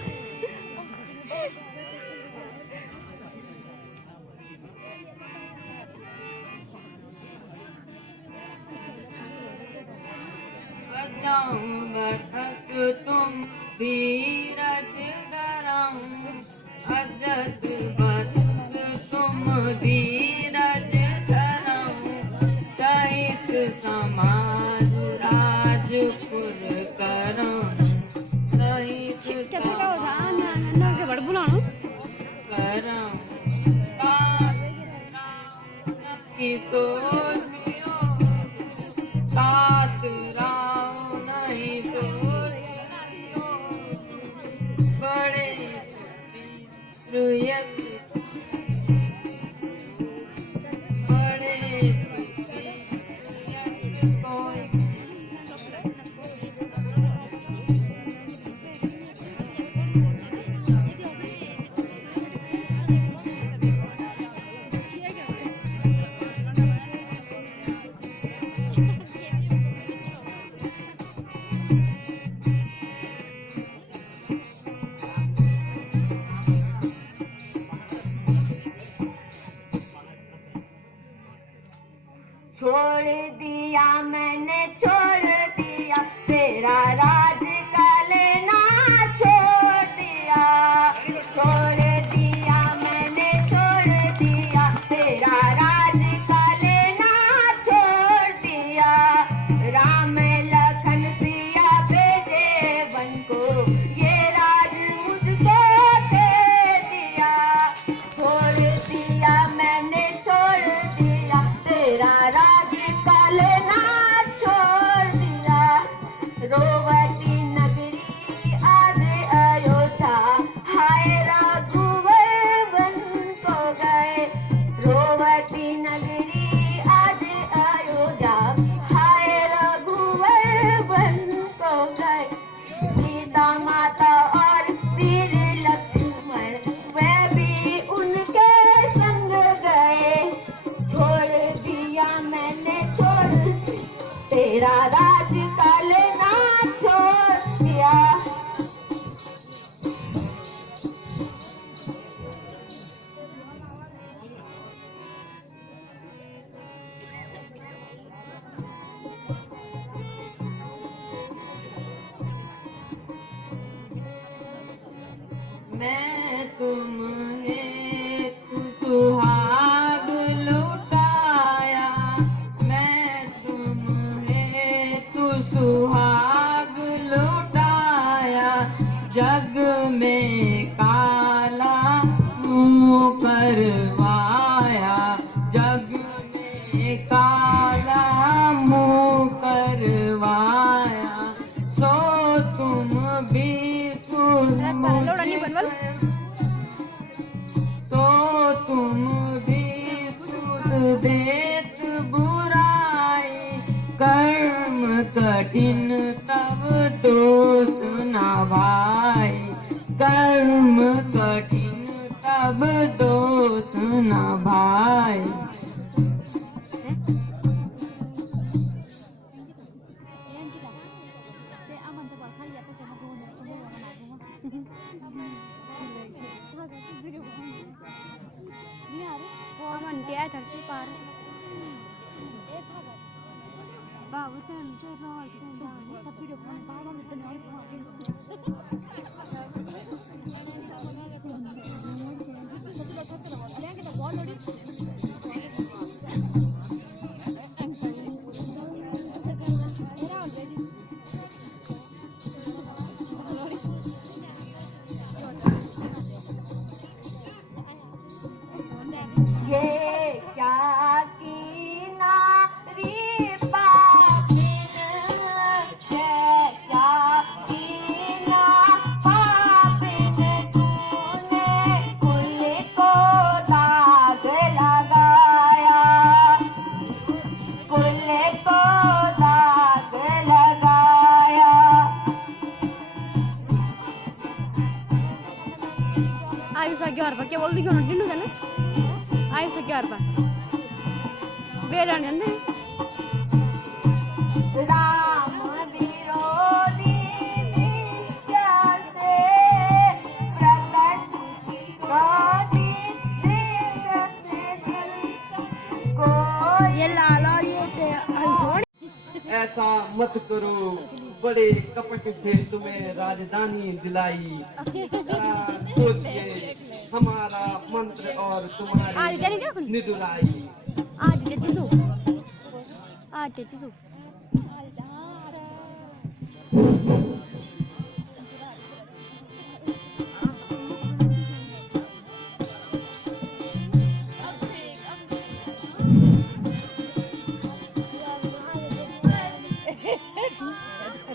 बैठक तुम धीरज धराऊं अजत बरस तुम धीरज धराऊं सहित समाज राजपुर कराऊं छोड़ दिया मैंने छोड़ दिया तेरा राज का लेना छोड़ दिया छोड़ दिया मैंने छोड़ दिया तेरा राज का लेना छोड़ दिया राम लखन सिया भेजे वन को ये राज मुझको दे दिया छोड़ दिया मैंने छोड़ दिया तेरा राज का लेना छोड़ दिया रोवती नगरी आज अयोध्या हाय रघुवर बन को गए रोवती नगरी आज अयोध्या हाय रघुवर बन को गए सीता माता और वीर लक्ष्मण वे भी उनके संग गए छोड़ दिया मैंने छोड़ तेरा राज का लेना छोड़ दिया मैं तुम्हें सुहाग लुटाया मैं तुम्हें सुहाग लुटाया जग में काला मुंह करवाया जग में काला मुंह करवाया सो तुम भी तो तुम भी सुध देत बुराई कर्म कठिन तब दोष न भाई कर्म कठिन तब दोष न भाई धरती पार बाबू 11 रुपये क्या बोल दी क्यों डिनू देना आई 11 रुपये बेरा नहीं अंदर राम विरोधी विचार से प्रकट विरोधी को ये लाल और ये ऐसा मत करो, बड़े कपट से तुम्हें राजधानी दिलाई। सोचिए हमारा मंत्र और आज तुम्हारी करेगा कौन? निदुराई। आज देती तू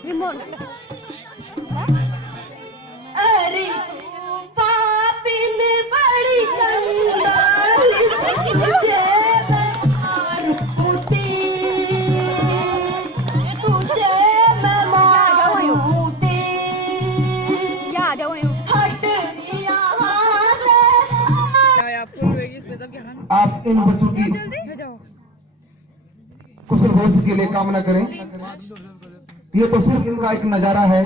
रिमोट अरे पापिन बड़ी कंगाल तुझे मैं मारूंगी तुझे मैं मारूंगी क्या आ जाओ हट यहाँ से आप इन बच्चों की कुशल भविष्य के लिए कामना करें। ये तो सिर्फ इनका एक नजारा है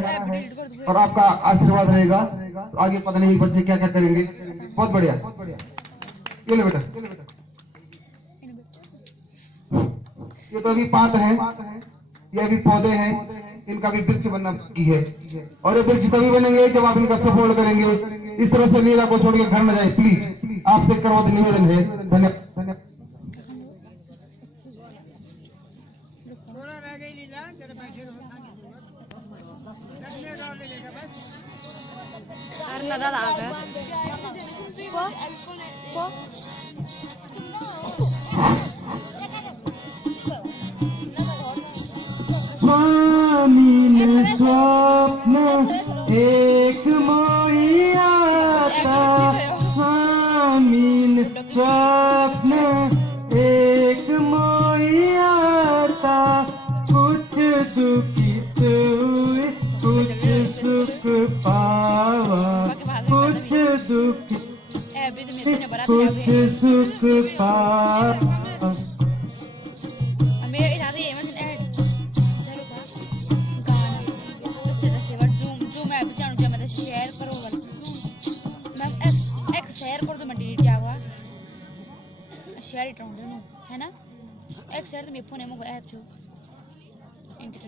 और आपका आशीर्वाद रहेगा तो आगे पता नहीं बच्चे क्या क्या करेंगे। बहुत बढ़िया, ये लो बेटा। ये तो अभी पात है, ये अभी पौधे हैं, इनका भी वृक्ष बनना की है और ये वृक्ष तभी बनेंगे जब आप इनका सपोर्ट करेंगे। इस तरह से लीला को छोड़ के घर में जाए प्लीज, आपसे करवत निवेदन है। धन्यवाद। अरे दादा आ गया स्वामीन स्वप्न एक मोरिया था, स्वामीन स्वप्न एक मोरिया था। कुछ दुखित हुए कुछ सुख पावा, कुछ दुख कुछ सुख पावा। शेयर इट राउंड है ना एक शेयर तो मेरे फोन में ऐप जो इनके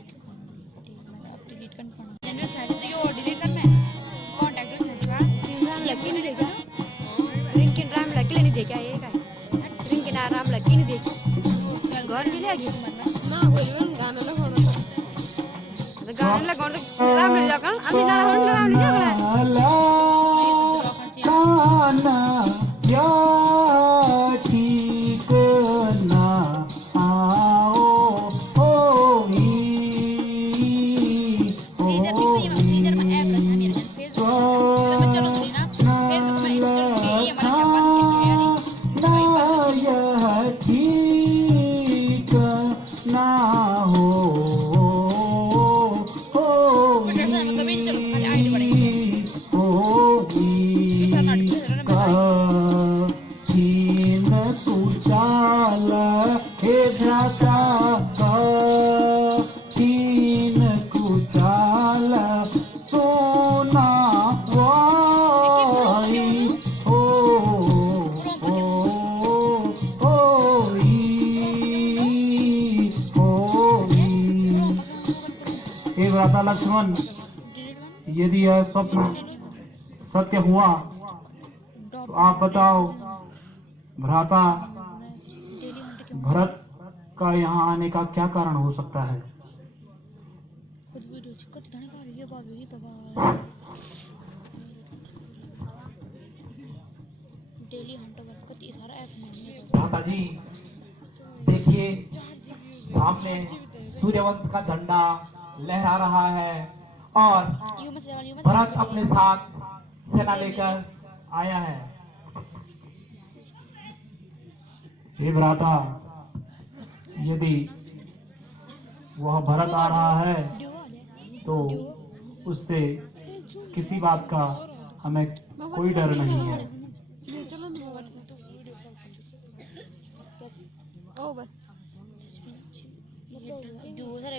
डिलीट करना पड़ा जनरल चाहिए तो यो डिलीट करना है कांटेक्ट जो चाहिए यकीन नहीं देखा रिंग के राम लगी लेनी देखा ये का रिंग के नाम लगी नहीं देखी घर मिले आगे ना बोलियो गाना लगा तो गाना लगा राम ले जाकर अभी ना राम नहीं लगा ना या ठीक ना आओ होई ठीक ना हो तू चाल हे भ्राता तीन कुचाल सोना वाई ओ हे भ्राता लक्ष्मण, यदि यह स्वप्न सत्य हुआ तो आप बताओ भ्राता भरत का यहाँ आने का क्या कारण हो सकता है? भ्राता जी देखिए, सामने सूर्यवंश का झंडा लहरा रहा है और भरत अपने साथ सेना लेकर आया है। हे भ्राता, यदि वह भरत आ रहा है तो उससे किसी बात का हमें कोई डर नहीं है।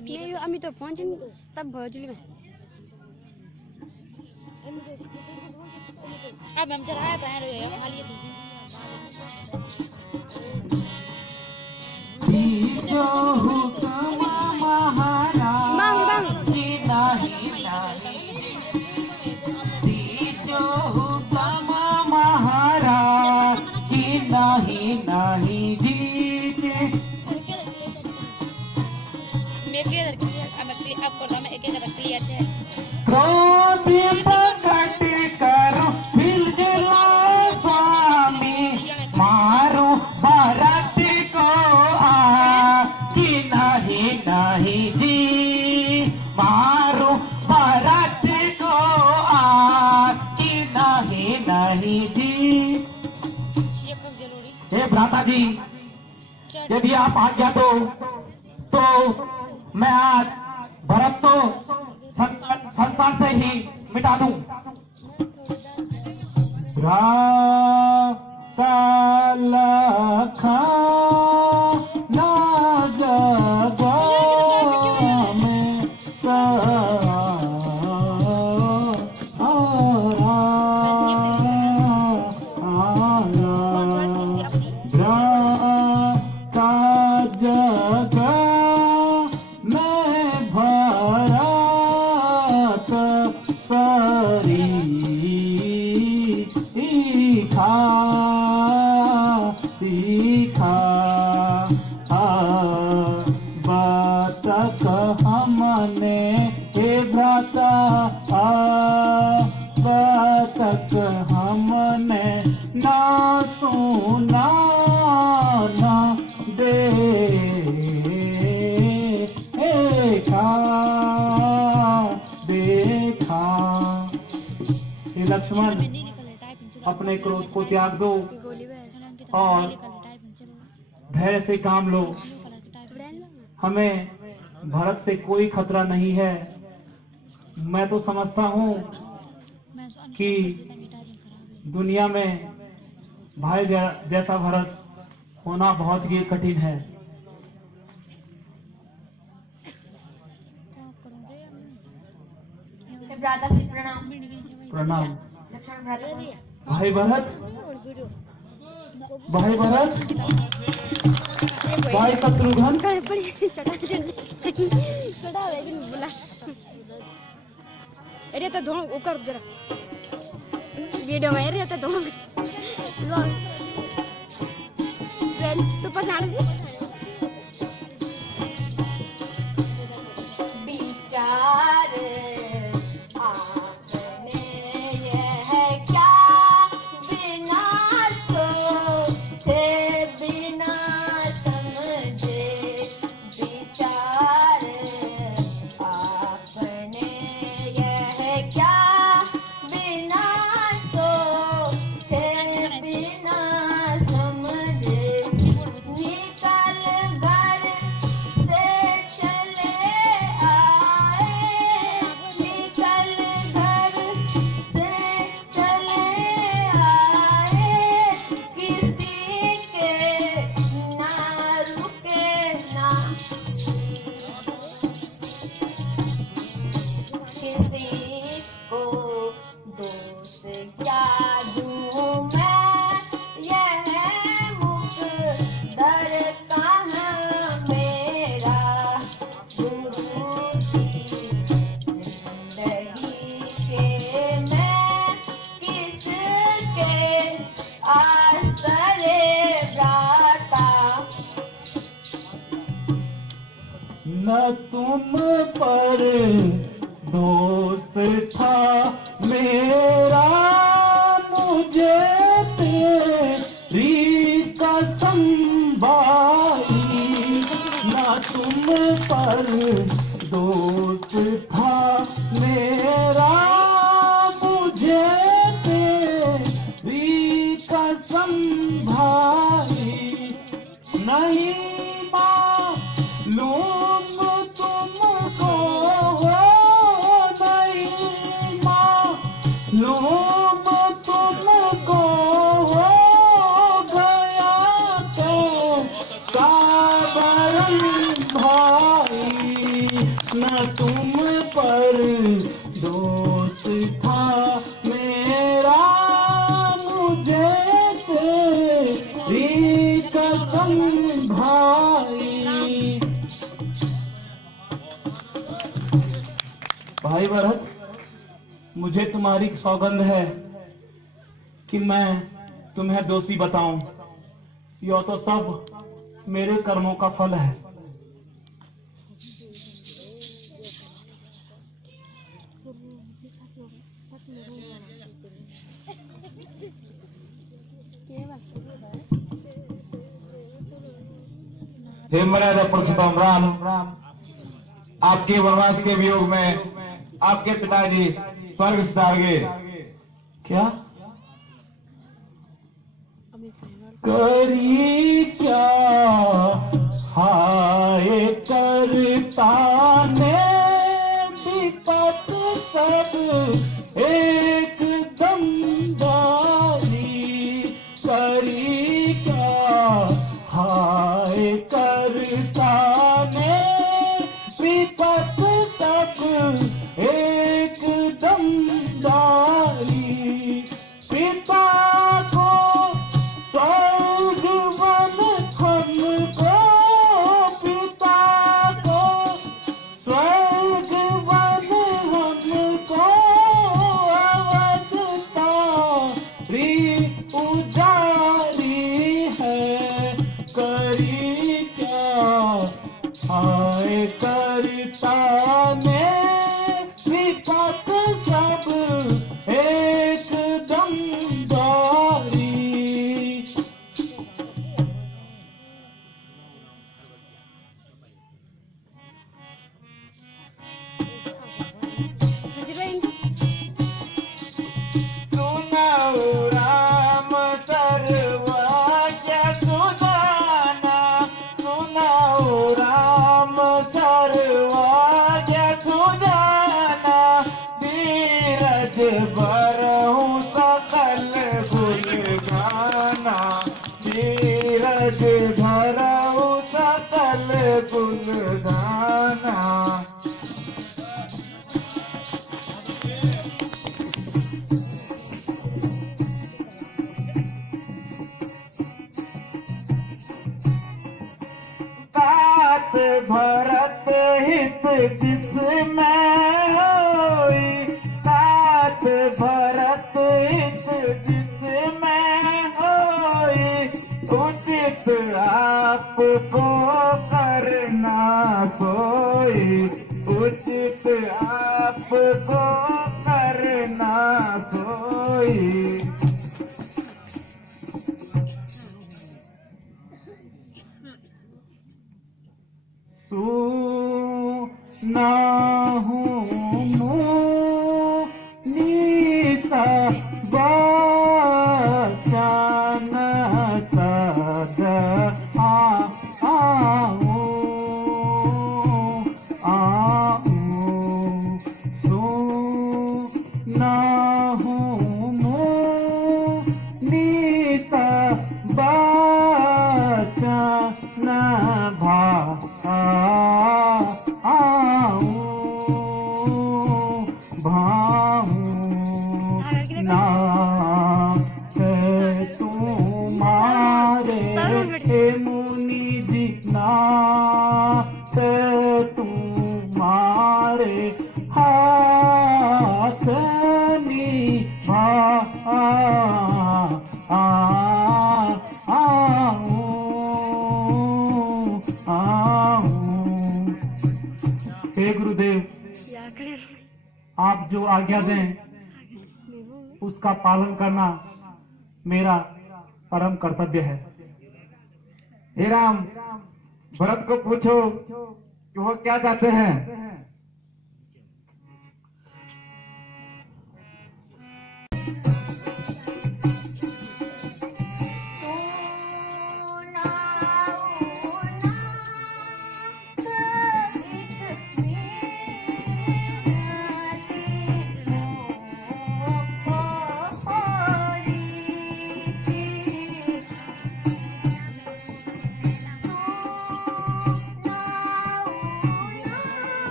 नहीं अमी तो पहुंच नहीं तब भोजली में अब हम चलाया पैर खाली नहीं जीते क्रोध प्रकट करो मिलजुलो स्वामी मारो भरत को कि नहीं जी मारो भरत को कि नहीं जी। हे भ्राता जी यदि आप आज्ञा दो तो मैं आज भरत को संसार से ही मिटा दूं। सीखा बातक हमने हे भ्राता बातक हमने ना सुना ना देखा। हे लक्ष्मण अपने क्रोध को त्याग दो और धैर्य से काम लो। हमें भरत से कोई खतरा नहीं है। मैं तो समझता हूँ कि दुनिया में भाई जैसा भरत होना बहुत ही कठिन है। प्रणाम भाई भरत भाई शत्रुघ्न अरे तो दोनों ऊपर जरा वीडियो में अरे तो दोनों तो पहचान न तुम पर दोष था मेरा मुझे तेरी कसम भाई न तुम पर दोष था मेरा मुझे तेरी कसम भाई नहीं मालूम तुमको हो नहीं मालूम तुमको हो तुम पर दोष था मेरा, मुझे तेरी कसम भाई। भाई भरत, मुझे तुम्हारी सौगंध है कि मैं तुम्हें दोषी बताऊं। यह तो सब मेरे कर्मों का फल है। हे मर्यादा पुरुषोत्तम राम, आपके वनवास के वियोग में आपके पिताजी स्वर्ग सिधार गए। क्या करी क्या हाय करता ने विपत सब एकदम जारी। करी क्या हाय करता ने विपत सब एकदम जारी। पिता को स्वर्ग वन हमको, पिता को स्वर्ग वन हमको, अवधता री उजारी है। करी क्या हाय करता ने विपत सब एकदम जारी। सुनाओ राम सर्वज्ञ सुजाना, सुनाओ राम सर्वज्ञ सुजाना। धीरज बरहु सकल गुण गाना, धीरज भरहु सकल गुण गाना। तात भरत हित जिसमें होई, तात भरत हित जिसमें होई। उचित आपको करना सोई, उचित आपको करना सोई। सुना हूँ नीसा बचान सद आऊं सुना हूँ नीसा बचान तुम्हारे मुनि जी नाथ तुम्हारे हाथ हे गुरुदेव, आप जो आज्ञा दें उसका पालन करना मेरा परम कर्तव्य है। हे राम, भरत को पूछो कि वो क्या चाहते हैं।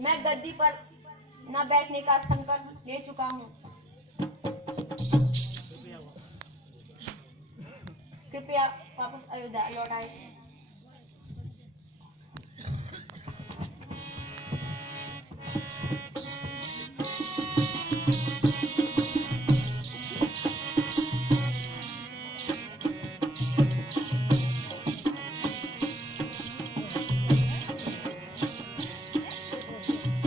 मैं गद्दी पर न बैठने का संकल्प ले चुका हूँ। कृपया वापस अयोध्या लौट आए।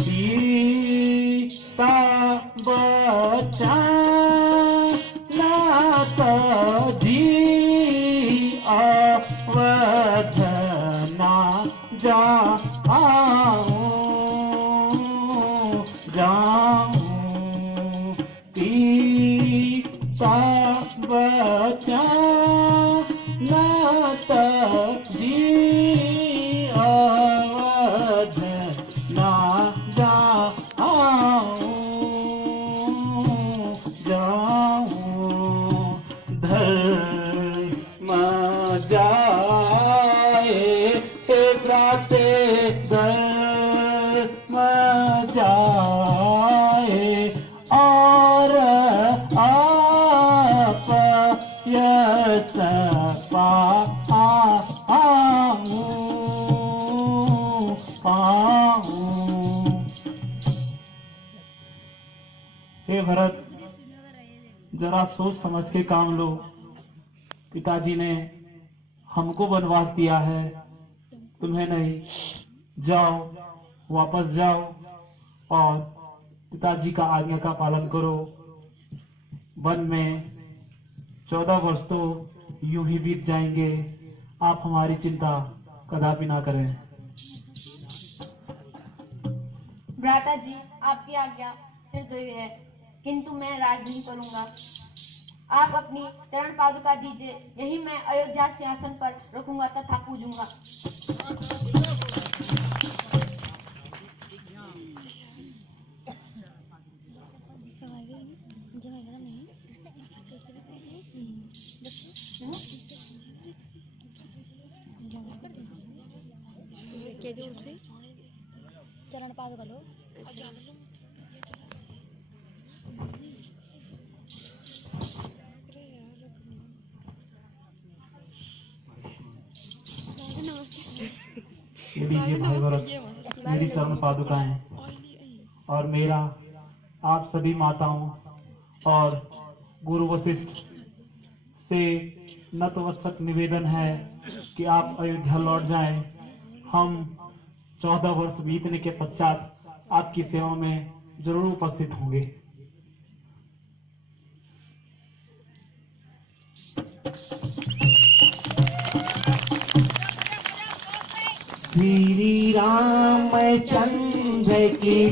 सीता बचाना जी अवध ना जाऊं सीता बचाना जी अवध ना जाऊं धर्म जाए प्राते धर्म जाए और आप यश पाऊं। हे भरत, जरा सोच समझ के काम लो। पिताजी ने हमको वनवास दिया है, तुम्हें नहीं। जाओ, वापस जाओ और पिताजी का आज्ञा का पालन करो। वन में 14 वर्ष तो यूं ही बीत जाएंगे। आप हमारी चिंता कदापि ना करें। भ्राता जी, आपकी आज्ञा सिरदोई है, किंतु मैं राज नहीं करूंगा। आप अपनी चरण पादुका दीजिए, यही मैं अयोध्या सिंहासन पर रखूंगा तथा पूजूंगा। चरण पादुका लो। ये लीजिए भाई भरत, मेरी चरण पादुकाएं और मेरा आप सभी माताओं और गुरु वशिष्ठ से नतमस्तक निवेदन है कि आप अयोध्या लौट जाएं। हम 14 वर्ष बीतने के पश्चात आपकी सेवा में जरूर उपस्थित होंगे। श्री रामचंद्र की